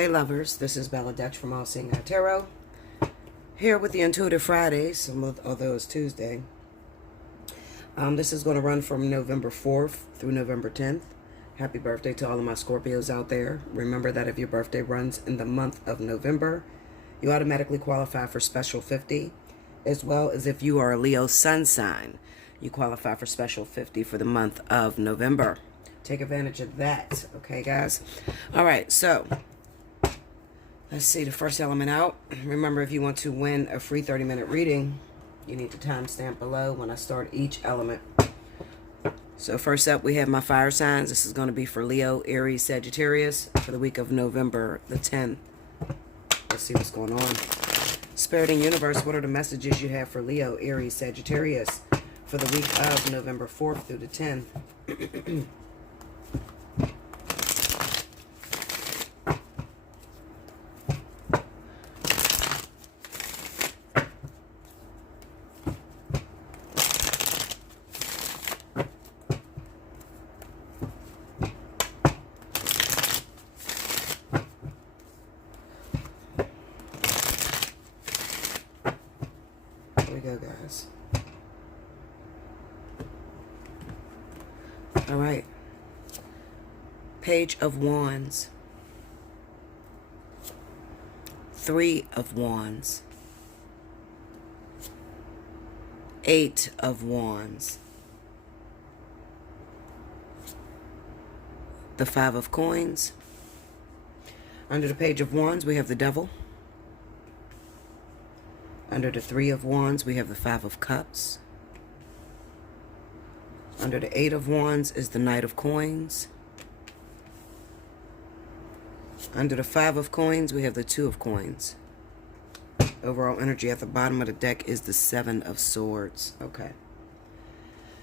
Hey lovers, this is Bella Dutch from Allseeingeyetarot, here with the Intuitive Fridays, although it's Tuesday. This is going to run from November 4th through November 10th. Happy birthday to all of my Scorpios out there. Remember that if your birthday runs in the month of November, you automatically qualify for Special 50, as well as if you are a Leo sun sign, you qualify for Special 50 for the month of November. Take advantage of that, okay guys? All right, so let's see the first element out. Remember, if you want to win a free 30-minute reading, you need to timestamp below when I start each element. So first up, we have my fire signs. This is going to be for Leo, Aries, Sagittarius for the week of November the 10th. Let's see what's going on. Spirit and Universe, what are the messages you have for Leo, Aries, Sagittarius for the week of November 4th through the 10th? Here we go, guys. All right. Page of Wands. 3 of Wands. 8 of Wands. The 5 of Coins. Under the Page of Wands, we have the Devil. Under the 3 of Wands, we have the 5 of Cups. Under the 8 of Wands is the Knight of Coins. Under the 5 of Coins, we have the 2 of Coins. Overall energy at the bottom of the deck is the 7 of Swords. Okay.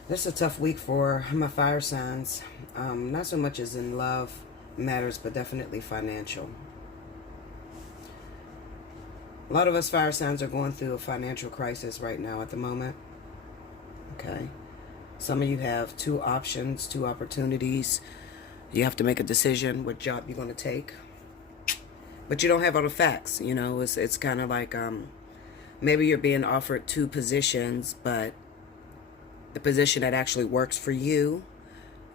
This is a tough week for my fire signs. Not so much as in love matters, but definitely financial. A lot of us fire signs are going through a financial crisis right now at the moment. Okay. Some of you have 2 options, 2 opportunities. You have to make a decision what job you're going to take. But you don't have all the facts, you know. It's kind of like maybe you're being offered 2 positions, but the position that actually works for you,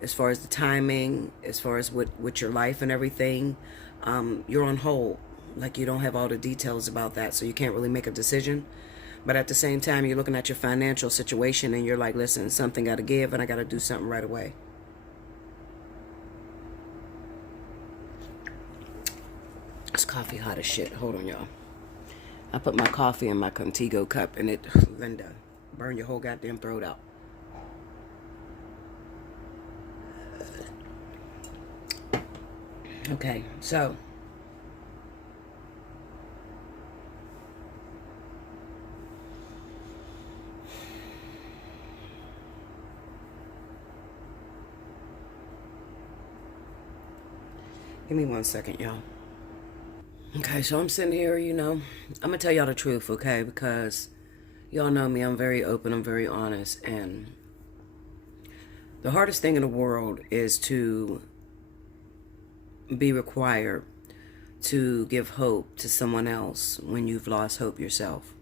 as far as the timing, as far as with your life and everything, you're on hold. Like, you don't have all the details about that, so you can't really make a decision. But at the same time, you're looking at your financial situation and you're like, listen, something got to give and I got to do something right away. This coffee hot as shit. Hold on, y'all. I put my coffee in my Contigo cup and it, Linda, burn your whole goddamn throat out. Okay, so give me 1 second, y'all. Okay, so I'm sitting here, you know, I'm going to tell y'all the truth, okay? Because y'all know me, I'm very open, I'm very honest. And the hardest thing in the world is to be required to give hope to someone else when you've lost hope yourself.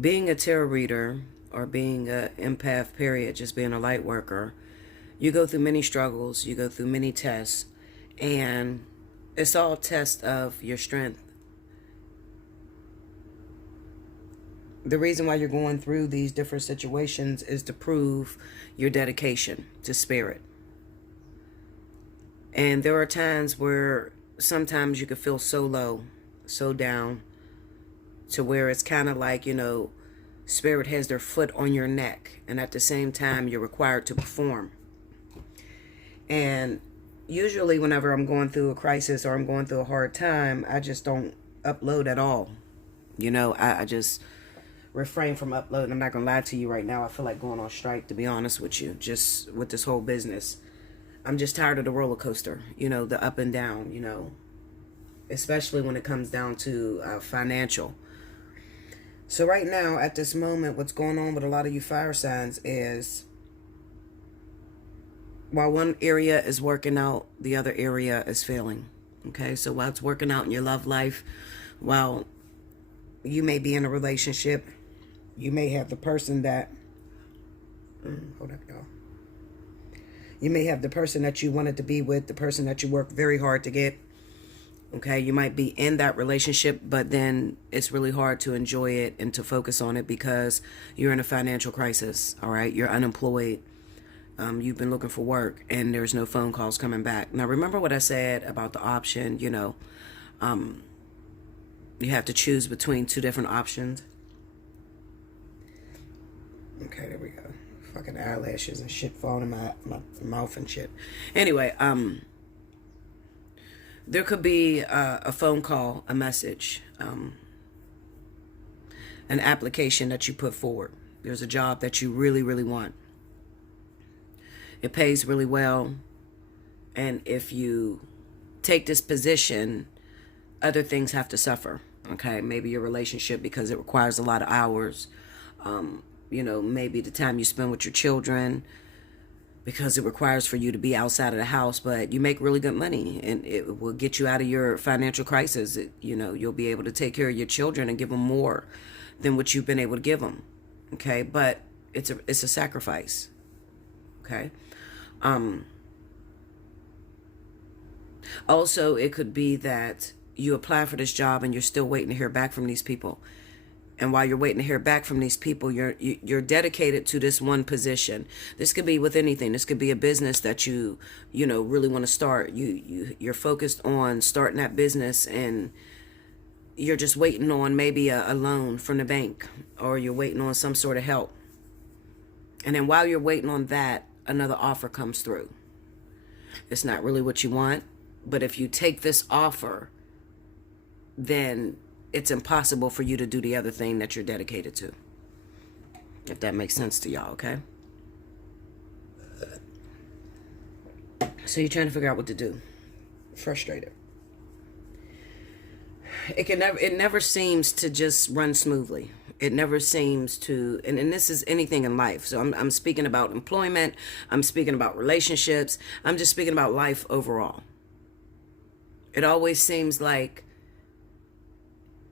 Being a tarot reader or being an empath, period, just being a light worker, you go through many struggles, you go through many tests, and it's all a test of your strength. The reason why you're going through these different situations is to prove your dedication to spirit. And there are times where sometimes you can feel so low, so down, to where it's kind of like, you know, spirit has their foot on your neck, and at the same time you're required to perform. And usually whenever I'm going through a crisis or I'm going through a hard time, I just don't upload at all. You know, I just refrain from uploading. I'm not going to lie to you right now. I feel like going on strike, to be honest with you, just with this whole business. I'm just tired of the roller coaster, you know, the up and down, you know, especially when it comes down to financial. So right now, at this moment, what's going on with a lot of you fire signs is, while one area is working out, the other area is failing. Okay, so while it's working out in your love life, while you may be in a relationship, you may have the person that, hold up, y'all. You may have the person that you wanted to be with, the person that you worked very hard to get. Okay, you might be in that relationship, but then it's really hard to enjoy it and to focus on it because you're in a financial crisis, all right? You're unemployed. You've been looking for work and there's no phone calls coming back. Now, remember what I said about the option, you have to choose between two different options. Okay, there we go. Fucking eyelashes and shit falling in my mouth and shit. Anyway, there could be a phone call, a message, an application that you put forward. There's a job that you really, really want. It pays really well. And if you take this position, other things have to suffer. Okay, maybe your relationship because it requires a lot of hours. Maybe the time you spend with your children, because it requires for you to be outside of the house, but you make really good money and it will get you out of your financial crisis. You'll be able to take care of your children and give them more than what you've been able to give them. Okay. But it's a sacrifice. Okay. Also, it could be that you apply for this job and you're still waiting to hear back from these people. And while you're waiting to hear back from these people, you're dedicated to this one position. This could be with anything. This could be a business that you really want to start. You're focused on starting that business and you're just waiting on maybe a loan from the bank, or you're waiting on some sort of help. And then while you're waiting on that, another offer comes through. It's not really what you want, but if you take this offer, then it's impossible for you to do the other thing that you're dedicated to. If that makes sense to y'all, okay? So you're trying to figure out what to do. Frustrated. It never seems to just run smoothly. It never seems to, and this is anything in life. So I'm speaking about employment. I'm speaking about relationships. I'm just speaking about life overall. It always seems like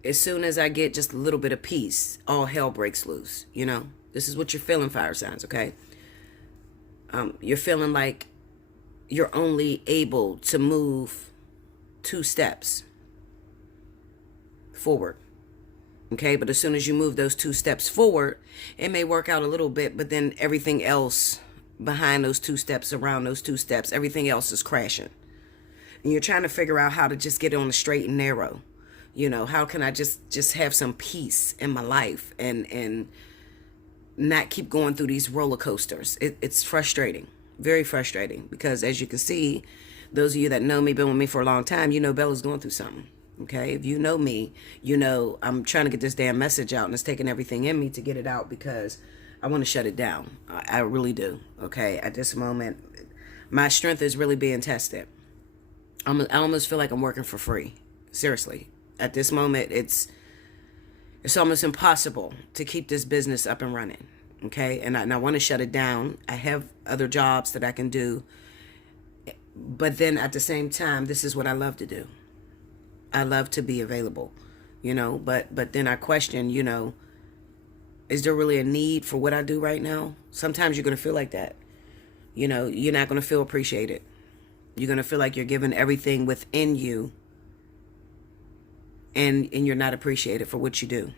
as soon as I get just a little bit of peace, all hell breaks loose. This is what you're feeling, fire signs, okay? You're feeling like you're only able to move 2 steps forward. Okay, but as soon as you move those 2 steps forward, it may work out a little bit, but then everything else behind those 2 steps, around those 2 steps, everything else is crashing. And you're trying to figure out how to just get on the straight and narrow. How can I just have some peace in my life and not keep going through these roller coasters? It's frustrating, very frustrating, because as you can see, those of you that know me, been with me for a long time, Bella's going through something. Okay, if you know me, I'm trying to get this damn message out, and it's taking everything in me to get it out because I want to shut it down. I really do. Okay, at this moment, my strength is really being tested. I almost feel like I'm working for free. Seriously. At this moment, it's almost impossible to keep this business up and running, okay? And I want to shut it down. I have other jobs that I can do. But then at the same time, this is what I love to do. I love to be available, But then I question, is there really a need for what I do right now? Sometimes you're going to feel like that. You're not going to feel appreciated. You're going to feel like you're giving everything within you. And you're not appreciated for what you do.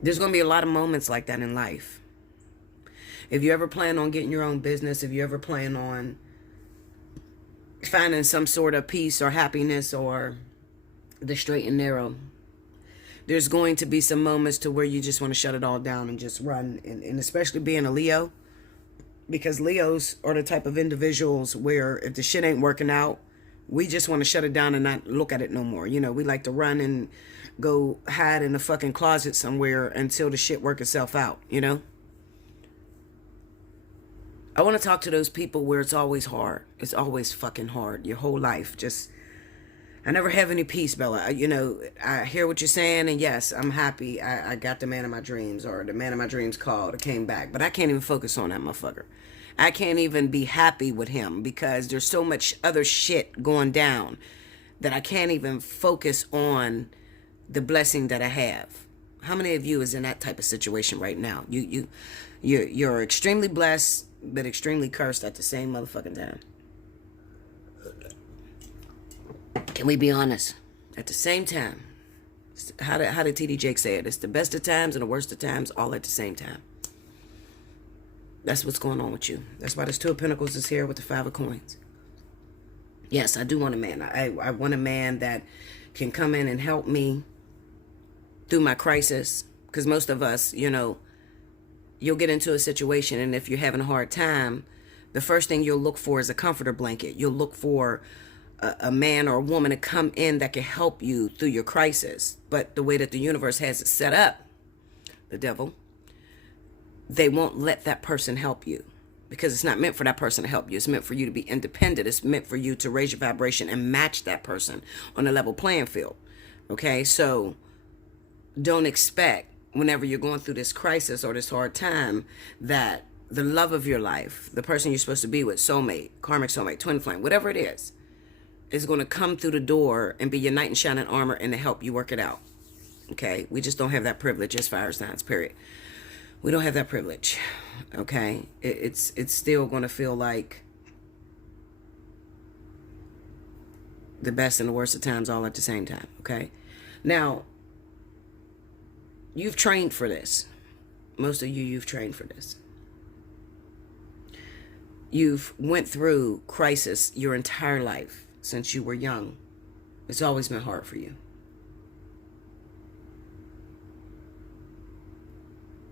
There's going to be a lot of moments like that in life. If you ever plan on getting your own business, if you ever plan on finding some sort of peace or happiness or the straight and narrow, there's going to be some moments to where you just want to shut it all down and just run. And especially being a Leo, because Leos are the type of individuals where if the shit ain't working out, we just want to shut it down and not look at it no more. We like to run and go hide in the fucking closet somewhere until the shit work itself out, I want to talk to those people where it's always hard. It's always fucking hard. Your whole life. I never have any peace, Bella. I hear what you're saying, and yes, I'm happy. I got the man of my dreams, or the man of my dreams called or came back. But I can't even focus on that motherfucker. I can't even be happy with him because there's so much other shit going down that I can't even focus on the blessing that I have. How many of you is in that type of situation right now? You're extremely blessed, but extremely cursed at the same motherfucking time. Can we be honest? At the same time. How did TD Jake say it? It's the best of times and the worst of times all at the same time. That's what's going on with you. That's why this Two of Pentacles is here with the Five of Coins. Yes, I do want a man. I want a man that can come in and help me through my crisis. Because most of us, you'll get into a situation, and if you're having a hard time, the first thing you'll look for is a comforter blanket. You'll look for a man or a woman to come in that can help you through your crisis. But the way that the universe has it set up, the devil, they won't let that person help you because it's not meant for that person to help you. It's meant for you to be independent. It's meant for you to raise your vibration and match that person on a level playing field. Okay, so don't expect whenever you're going through this crisis or this hard time that the love of your life, the person you're supposed to be with, soulmate, karmic soulmate, twin flame, whatever it is going to come through the door and be your knight in shining armor and to help you work it out. Okay, we just don't have that privilege as fire signs, period. We don't have that privilege. Okay, it's still going to feel like the best and the worst of times all at the same time. Okay, now you've trained for this. Most of you've trained for this. You've went through crisis your entire life since you were young. It's always been hard for you.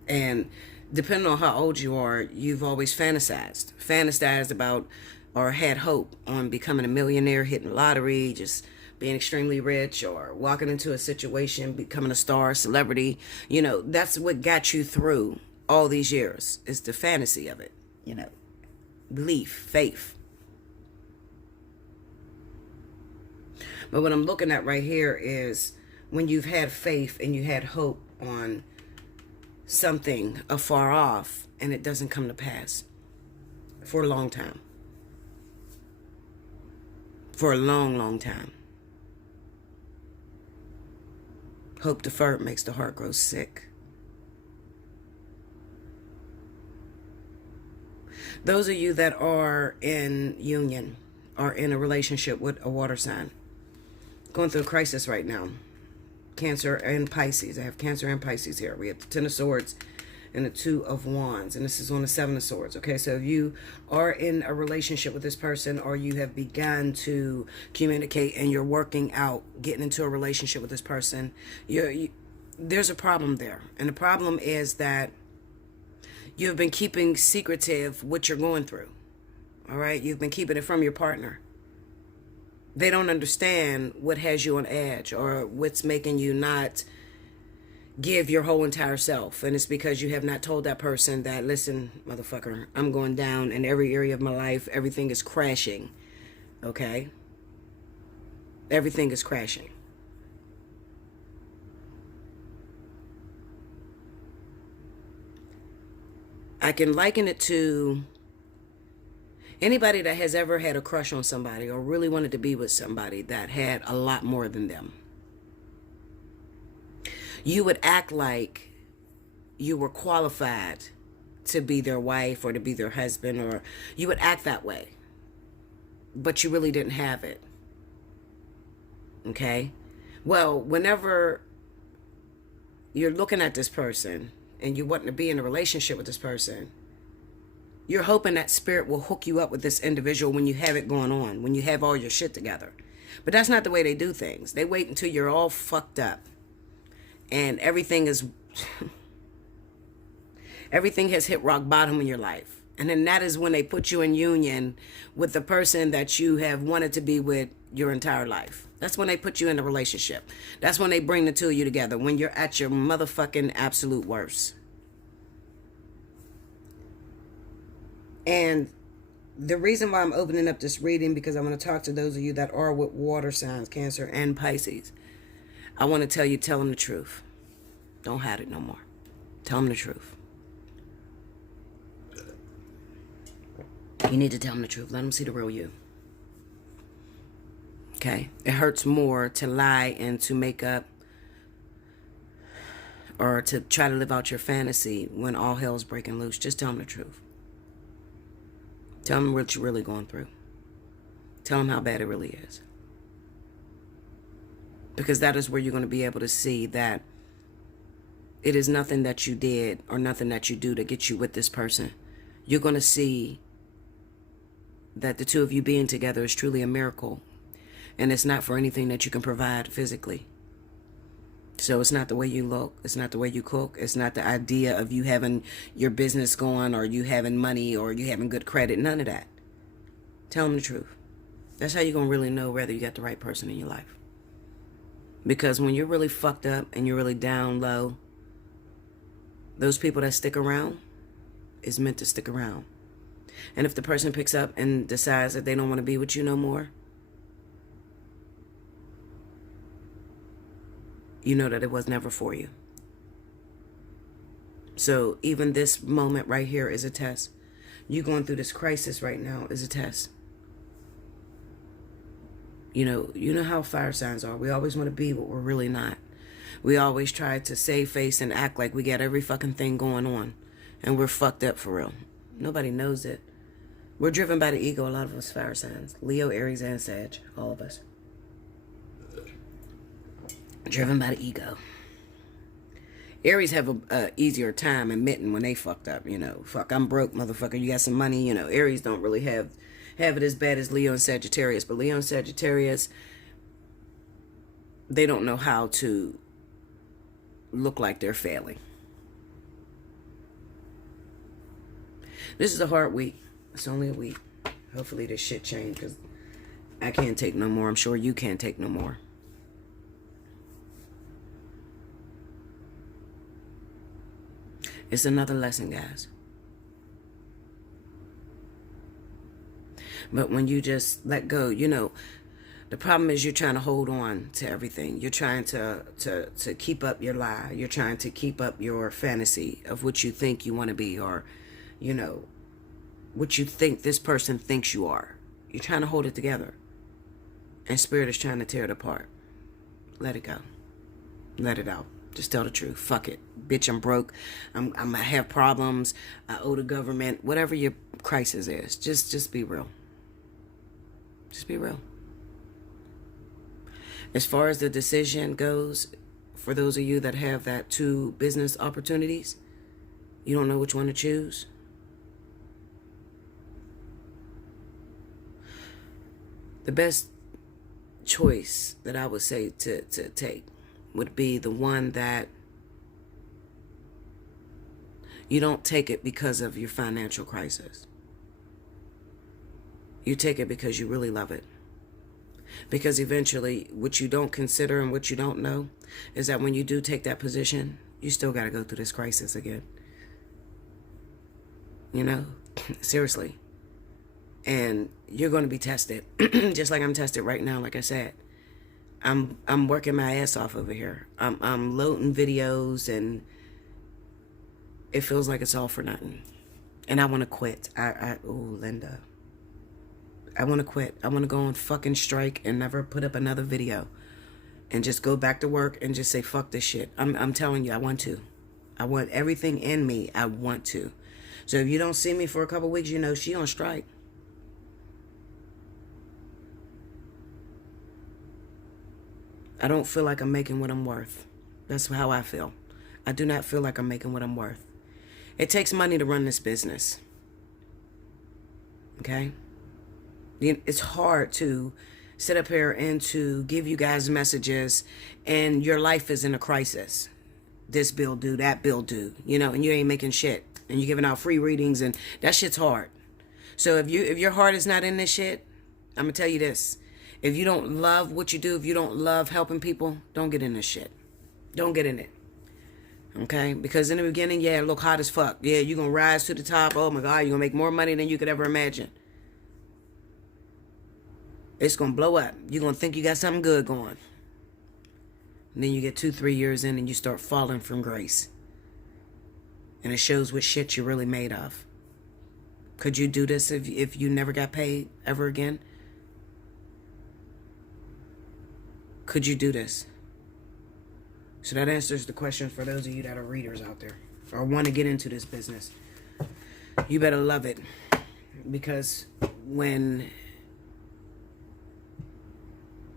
And depending on how old you are, you've always fantasized about or had hope on becoming a millionaire, hitting the lottery, just being extremely rich, or walking into a situation, becoming a star, celebrity. That's what got you through all these years, is the fantasy of it. Belief, faith. But what I'm looking at right here is when you've had faith and you had hope on something afar off and it doesn't come to pass for a long time. For a long, long time. Hope deferred makes the heart grow sick. Those of you that are in union, are in a relationship with a water sign, going through a crisis right now. Cancer and Pisces. I have Cancer and Pisces here. We have the Ten of Swords and the Two of Wands. And this is on the Seven of Swords. Okay, so if you are in a relationship with this person, or you have begun to communicate and you're working out, getting into a relationship with this person, there's a problem there. And the problem is that you've been keeping secretive what you're going through. All right, you've been keeping it from your partner. They don't understand what has you on edge or what's making you not give your whole entire self. And it's because you have not told that person that, listen, motherfucker, I'm going down in every area of my life. Everything is crashing. Okay? Everything is crashing. I can liken it to anybody that has ever had a crush on somebody or really wanted to be with somebody that had a lot more than them. You would act like you were qualified to be their wife or to be their husband, or you would act that way, but you really didn't have it. Okay? Well, whenever you're looking at this person and you want to be in a relationship with this person, you're hoping that spirit will hook you up with this individual when you have it going on, when you have all your shit together. But that's not the way they do things. They wait until you're all fucked up and everything has hit rock bottom in your life. And then that is when they put you in union with the person that you have wanted to be with your entire life. That's when they put you in a relationship. That's when they bring the two of you together, when you're at your motherfucking absolute worst. And the reason why I'm opening up this reading, because I want to talk to those of you that are with water signs, Cancer and Pisces. I want to tell you, tell them the truth. Don't hide it no more. Tell them the truth. You need to tell them the truth. Let them see the real you. Okay? It hurts more to lie and to make up or to try to live out your fantasy when all hell's breaking loose. Just tell them the truth. Tell them what you're really going through. Tell them how bad it really is. Because that is where you're going to be able to see that it is nothing that you did or nothing that you do to get you with this person. You're going to see that the two of you being together is truly a miracle. And it's not for anything that you can provide physically. So it's not the way you look. It's not the way you cook. It's not the idea of you having your business going or you having money or you having good credit. None of that. Tell them the truth. That's how you're going to really know whether you got the right person in your life. Because when you're really fucked up and you're really down low, those people that stick around is meant to stick around. And if the person picks up and decides that they don't want to be with you no more, you know that it was never for you. So even this moment right here is a test. You going through this crisis right now is a test. You know how fire signs are. We always want to be what we're really not. We always try to save face and act like we got every fucking thing going on. And we're fucked up for real. Nobody knows it. We're driven by the ego, a lot of us fire signs. Leo, Aries, and Sag. All of us. Driven by the ego. Aries have a easier time admitting when they fucked up, Fuck, I'm broke, motherfucker. You got some money, Aries don't really have it as bad as Leo and Sagittarius. But Leo and Sagittarius, they don't know how to look like they're failing. This is a hard week. It's only a week. Hopefully this shit change because I can't take no more. I'm sure you can't take no more. It's another lesson, guys. But when you just let go, the problem is you're trying to hold on to everything. You're trying to keep up your lie. You're trying to keep up your fantasy of what you think you want to be or, what you think this person thinks you are. You're trying to hold it together. And Spirit is trying to tear it apart. Let it go. Let it out. Just tell the truth. Fuck it. Bitch, I'm broke. I have problems. I owe the government. Whatever your crisis is. Just be real. Just be real. As far as the decision goes, for those of you that have that 2 business opportunities, you don't know which one to choose. The best choice that I would say to take would be the one that you don't take it because of your financial crisis. You take it because you really love it. Because eventually, what you don't consider and what you don't know is that when you do take that position, you still got to go through this crisis again. Seriously. And you're going to be tested, just like I'm tested right now. Like I said, I'm working my ass off over here. I'm loading videos, and it feels like it's all for nothing. And I want to quit. Linda. I want to quit. I want to go on fucking strike and never put up another video. And just go back to work and just say, fuck this shit. I'm telling you, I want to. I want everything in me. I want to. So if you don't see me for a couple weeks, she on strike. I don't feel like I'm making what I'm worth. That's how I feel. I do not feel like I'm making what I'm worth. It takes money to run this business. Okay? It's hard to sit up here and to give you guys messages and your life is in a crisis. This bill due, that bill due, and you ain't making shit. And you're giving out free readings and that shit's hard. So if your heart is not in this shit, I'm going to tell you this. If you don't love what you do, if you don't love helping people, don't get in this shit. Don't get in it. Okay? Because in the beginning, yeah, look hot as fuck. Yeah, you're going to rise to the top. Oh my God, you're going to make more money than you could ever imagine. It's going to blow up. You're going to think you got something good going. And then you get 2-3 years in and you start falling from grace. And it shows what shit you're really made of. Could you do this if you never got paid ever again? Could you do this? So that answers the question for those of you that are readers out there or want to get into this business. You better love it, because when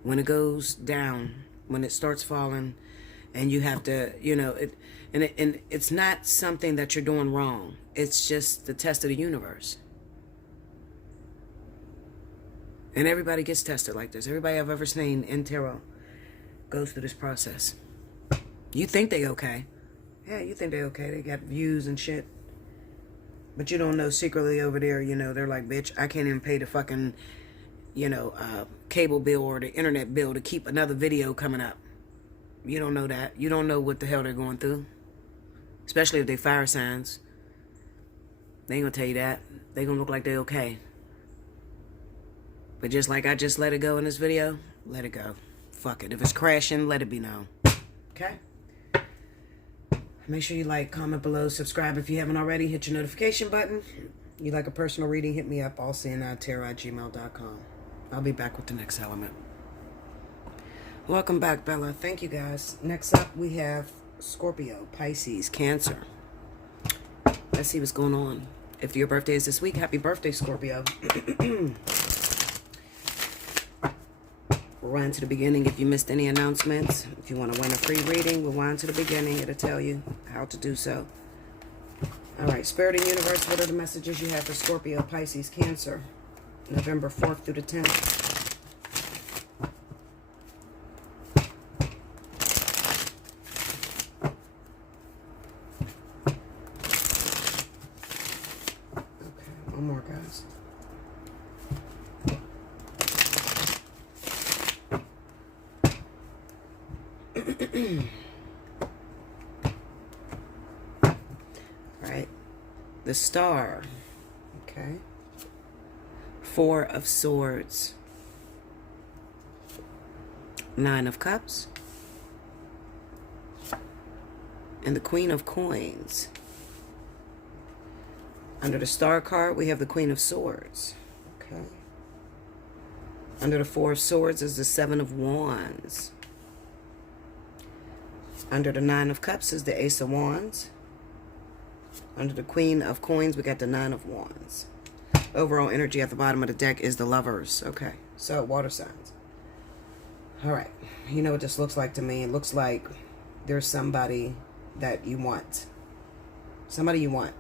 it goes down, when it starts falling, and you have to, and it's not something that you're doing wrong. It's just the test of the universe. And everybody gets tested like this. Everybody I've ever seen in tarot goes through this process. You think they okay. Yeah, you think they okay. They got views and shit. But you don't know secretly over there, they're like, bitch, I can't even pay the fucking, cable bill or the internet bill to keep another video coming up. You don't know that. You don't know what the hell they're going through. Especially if they fire signs. They ain't gonna tell you that. They gonna look like they okay. But just like I just let it go in this video, let it go. Fuck it. If it's crashing, let it be known. Okay? Make sure you like, comment below, subscribe if you haven't already. Hit your notification button. You like a personal reading, hit me up, allseeingeyetarot@gmail.com. I'll be back with the next element. Welcome back, Bella. Thank you, guys. Next up, we have Scorpio, Pisces, Cancer. Let's see what's going on. If your birthday is this week, happy birthday, Scorpio. We'll wind to the beginning if you missed any announcements. If you want to win a free reading, we'll wind to the beginning. It'll tell you how to do so. All right, Spirit and Universe, what are the messages you have for Scorpio, Pisces, Cancer, November 4th through the 10th? One more, guys. All right. The Star. Okay. Four of Swords. Nine of Cups. And the Queen of Coins. Under the Star card, we have the Queen of Swords. Okay. Under the Four of Swords is the Seven of Wands. Under the Nine of Cups is the Ace of Wands. Under the Queen of Coins, we got the Nine of Wands. Overall energy at the bottom of the deck is the Lovers. Okay, so water signs. All right, you know what this looks like to me? It looks like there's somebody that you want. Somebody you want.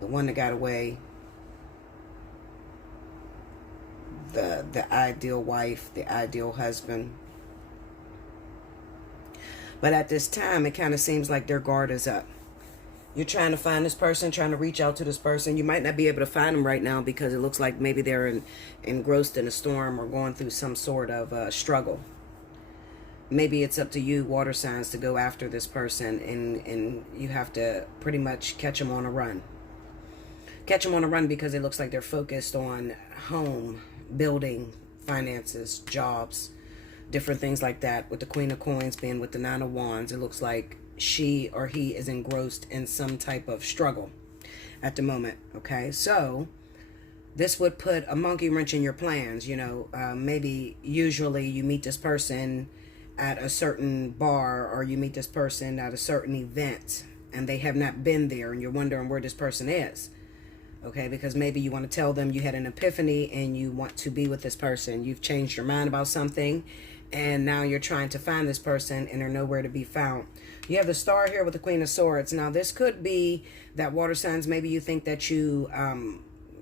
The one that got away. The ideal wife, the ideal husband. But at this time, it kind of seems like their guard is up. You're trying to find this person, trying to reach out to this person. You might not be able to find them right now because it looks like maybe they're engrossed in a storm or going through some sort of struggle. Maybe it's up to you, water signs, to go after this person, and you have to pretty much catch them on a run. Catch them on a run because it looks like they're focused on home, building, finances, jobs, different things like that. With the Queen of Coins being with the Nine of Wands, it looks like she or he is engrossed in some type of struggle at the moment. Okay, so this would put a monkey wrench in your plans. Maybe usually you meet this person at a certain bar, or you meet this person at a certain event and they have not been there, and you're wondering where this person is. Okay, because maybe you want to tell them you had an epiphany and you want to be with this person. You've changed your mind about something, and now you're trying to find this person and they're nowhere to be found. You have the Star here with the Queen of Swords. Now, this could be that, water signs, maybe you think that you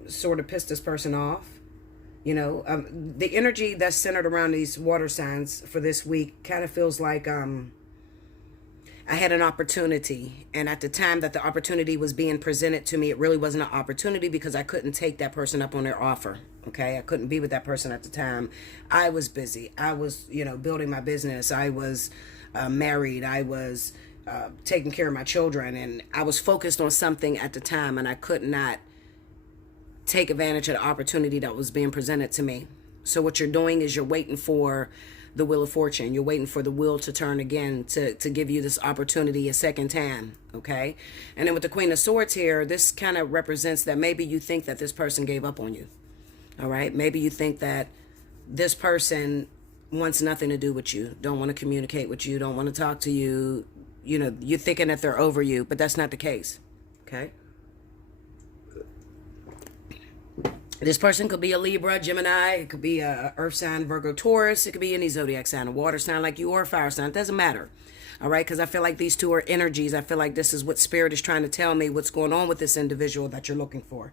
sort of pissed this person off. The energy that's centered around these water signs for this week kind of feels like I had an opportunity, and at the time that the opportunity was being presented to me, it really wasn't an opportunity because I couldn't take that person up on their offer. Okay, I couldn't be with that person at the time. I was busy. I was, building my business. I was married. I was taking care of my children, and I was focused on something at the time, and I could not take advantage of the opportunity that was being presented to me. So what you're doing is you're waiting for the Wheel of Fortune. You're waiting for the wheel to turn again to give you this opportunity a second time, okay? And then with the Queen of Swords here, this kind of represents that maybe you think that this person gave up on you, all right? Maybe you think that this person wants nothing to do with you, don't want to communicate with you, don't want to talk to you. You know, you're thinking that they're over you, but that's not the case, okay? This person could be a Libra, Gemini. It could be a Earth sign, Virgo, Taurus. It could be any zodiac sign, a water sign like you or a fire sign. It doesn't matter. All right? Because I feel like these two are energies. I feel like this is what Spirit is trying to tell me, what's going on with this individual that you're looking for.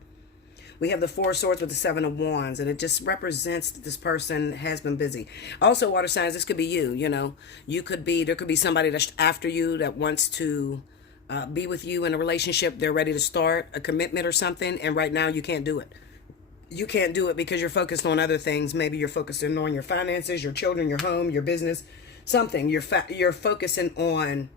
We have the Four of Swords with the Seven of Wands, and it just represents that this person has been busy. Also, water signs, this could be you, you know. There could be somebody that's after you that wants to be with you in a relationship. They're ready to start a commitment or something, and right now you can't do it. You can't do it because you're focused on other things. Maybe you're focusing on your finances, your children, your home, your business, something. You're focusing on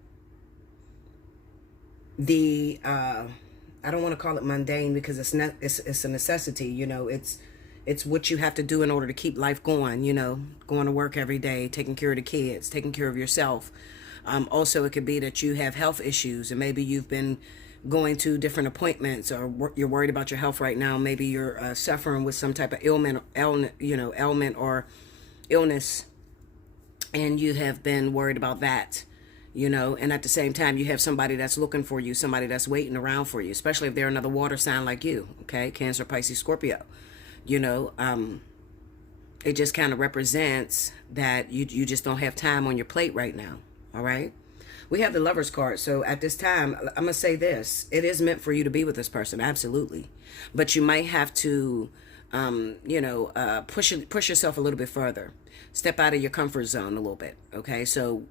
the I don't want to call it mundane because it's a necessity. You know, it's what you have to do in order to keep life going. You know, going to work every day, taking care of the kids, taking care of yourself. Also, it could be that you have health issues, and maybe you've been going to different appointments, or you're worried about your health right now. Maybe you're suffering with some type of ailment or illness, and you have been worried about that, you know. And at the same time, you have somebody that's looking for you, somebody that's waiting around for you, especially if they're another water sign like you, okay? Cancer, Pisces, Scorpio, you know. It just kind of represents that you just don't have time on your plate right now, all right? We have the Lover's card. So at this time, I'm going to say this. It is meant for you to be with this person. Absolutely. But you might have to, push yourself a little bit further. Step out of your comfort zone a little bit. Okay. So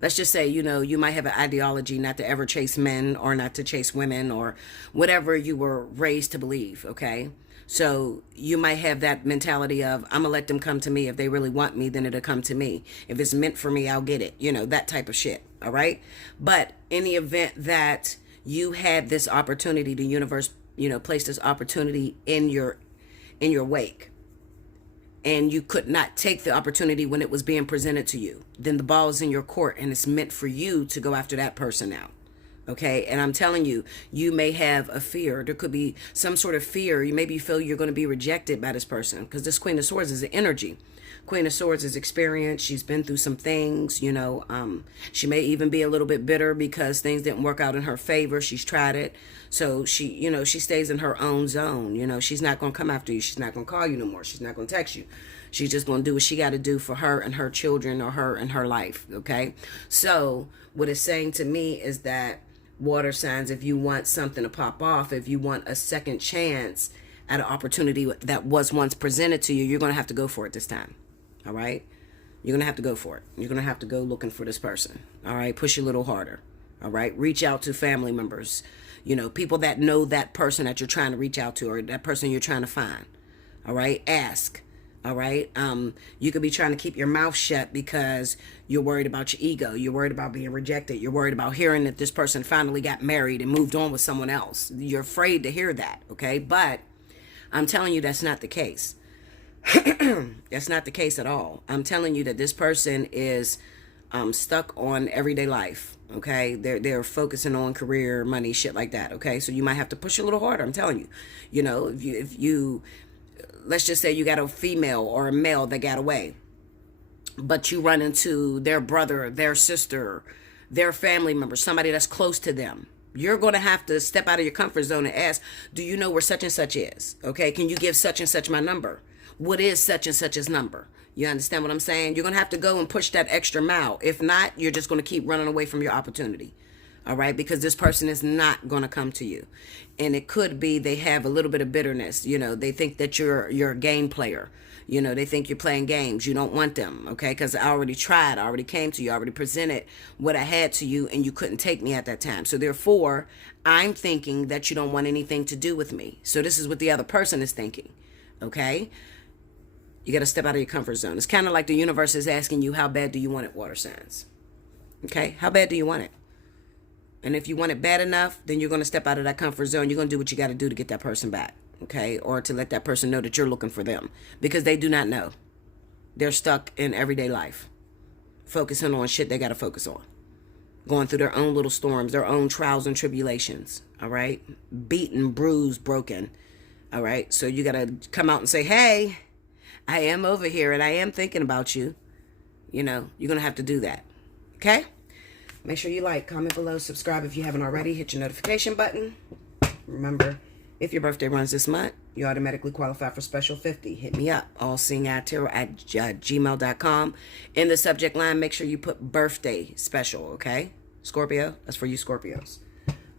let's just say, you know, you might have an ideology not to ever chase men or not to chase women or whatever you were raised to believe. Okay. So you might have that mentality of, I'm going to let them come to me. If they really want me, then it'll come to me. If it's meant for me, I'll get it. You know, that type of shit. All right. But in the event that you had this opportunity, the universe, you know, placed this opportunity in your wake, and you could not take the opportunity when it was being presented to you, then the ball is in your court and it's meant for you to go after that person now. Okay. And I'm telling you, you may have a fear. There could be some sort of fear. You maybe feel you're going to be rejected by this person, because this Queen of Swords is an energy. Queen of Swords is experience. She's been through some things, you know. She may even be a little bit bitter because things didn't work out in her favor. She's tried it. So she, you know, she stays in her own zone. You know, she's not going to come after you. She's not going to call you no more. She's not going to text you. She's just going to do what she got to do for her and her children, or her and her life. Okay. So what it's saying to me is that, water signs, if you want something to pop off, if you want a second chance at an opportunity that was once presented to you, you're going to have to go for it this time. All right. You're going to have to go for it. You're going to have to go looking for this person. All right. Push a little harder. All right. Reach out to family members, you know, people that know that person that you're trying to reach out to, or that person you're trying to find. All right. Ask. All right. You could be trying to keep your mouth shut because you're worried about your ego. You're worried about being rejected. You're worried about hearing that this person finally got married and moved on with someone else. You're afraid to hear that. Okay. But I'm telling you, that's not the case. That's not the case at all. I'm telling you that this person is stuck on everyday life. Okay. They're focusing on career, money, shit like that. Okay. So you might have to push a little harder. I'm telling you, you know, if you let's just say you got a female or a male that got away, but you run into their brother, their sister, their family member, somebody that's close to them. You're going to have to step out of your comfort zone and ask, do you know where such and such is? Okay. Can you give such and such my number? What is such and such's number? You understand what I'm saying? You're going to have to go and push that extra mile. If not, you're just going to keep running away from your opportunity. All right, because this person is not going to come to you. And it could be they have a little bit of bitterness. You know, they think that you're a game player. You know, they think you're playing games. You don't want them, okay? Because I already tried. I already came to you. I already presented what I had to you, and you couldn't take me at that time. So therefore, I'm thinking that you don't want anything to do with me. So this is what the other person is thinking, okay? You got to step out of your comfort zone. It's kind of like the universe is asking you, how bad do you want it, water signs? Okay, how bad do you want it? And if you want it bad enough, then you're going to step out of that comfort zone. You're going to do what you got to do to get that person back. Okay. Or to let that person know that you're looking for them, because they do not know. they're stuck in everyday life, focusing on shit they got to focus on, going through their own little storms, their own trials and tribulations, all right? Beaten, bruised, broken, all right? So you got to come out and say, hey, I am over here and I am thinking about you. You know, you're going to have to do that, okay? Make sure you like, comment below, subscribe if you haven't already. Hit your notification button. Remember, if your birthday runs this month, you automatically qualify for Special 50. Hit me up, Allseeingeyetarot at gmail.com. In the subject line, make sure you put birthday special, okay? Scorpio, that's for you Scorpios.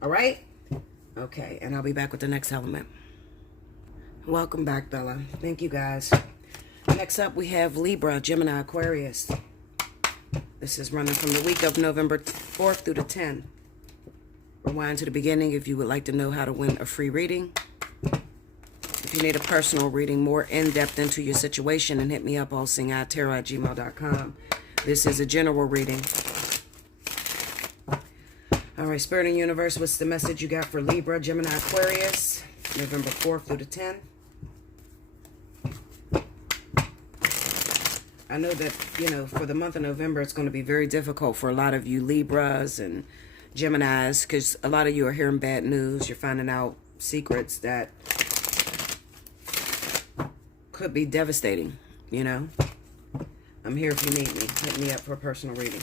All right? Okay, and I'll be back with the next element. Welcome back, Bella. Thank you, guys. Next up, we have Libra, Gemini, Aquarius. This is running from the week of November 4th through the 10th. Rewind to the beginning if you would like to know how to win a free reading. If you need a personal reading, more in-depth into your situation, and hit me up, Allseeingeyetarot at gmail.com. This is a general reading. All right, Spirit and Universe, what's the message you got for Libra, Gemini, Aquarius, November 4th through the 10th? I know that, you know, for the month of November, it's going to be very difficult for a lot of you Libras and Geminis, because a lot of you are hearing bad news. You're finding out secrets that could be devastating, you know. I'm here if you need me. Hit me up for a personal reading.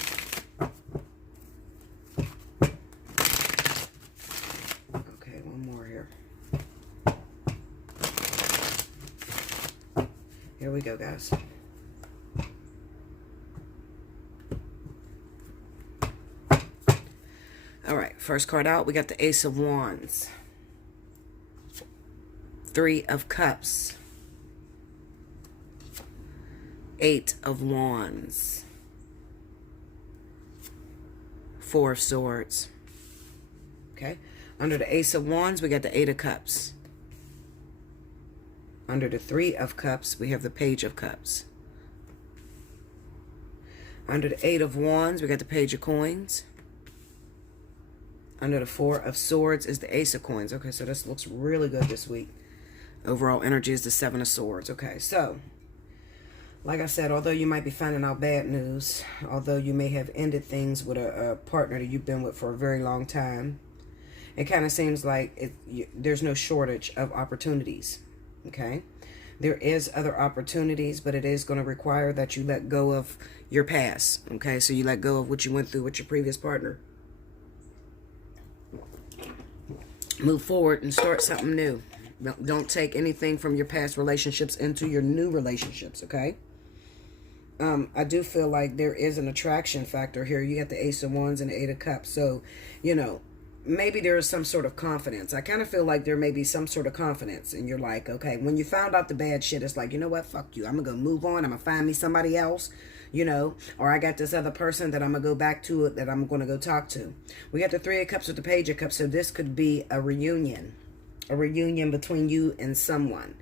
Okay, one more here. Here we go, guys. All right, first card out, we got the Ace of Wands, 3 of Cups, 8 of Wands, 4 of Swords. Okay, under the Ace of Wands, we got the 8 of Cups. Under the 3 of Cups, we have the Page of Cups. Under the 8 of Wands, we got the Page of Coins. Under the 4 of Swords is the Ace of Coins. Okay, so this looks really good this week. Overall energy is the 7 of Swords. Okay, so, like I said, although you might be finding out bad news, although you may have ended things with a partner that you've been with for a very long time, it kind of seems like there's no shortage of opportunities, okay? There is other opportunities, but it is going to require that you let go of your past, okay? So you let go of what you went through with your previous partner. Move forward and start something new. Don't take anything from your past relationships into your new relationships, okay? I do feel like there is an attraction factor here. You got the Ace of Wands and the 8 of Cups. So, you know, maybe there is some sort of confidence. I kind of feel like there may be some sort of confidence. And you're like, okay, when you found out the bad shit, it's like, you know what? Fuck you. I'm going to go move on. I'm going to find me somebody else. You know, or I got this other person that I'm going to go back to, that I'm going to go talk to. We got the 3 of Cups with the Page of Cups, so this could be a reunion between you and someone.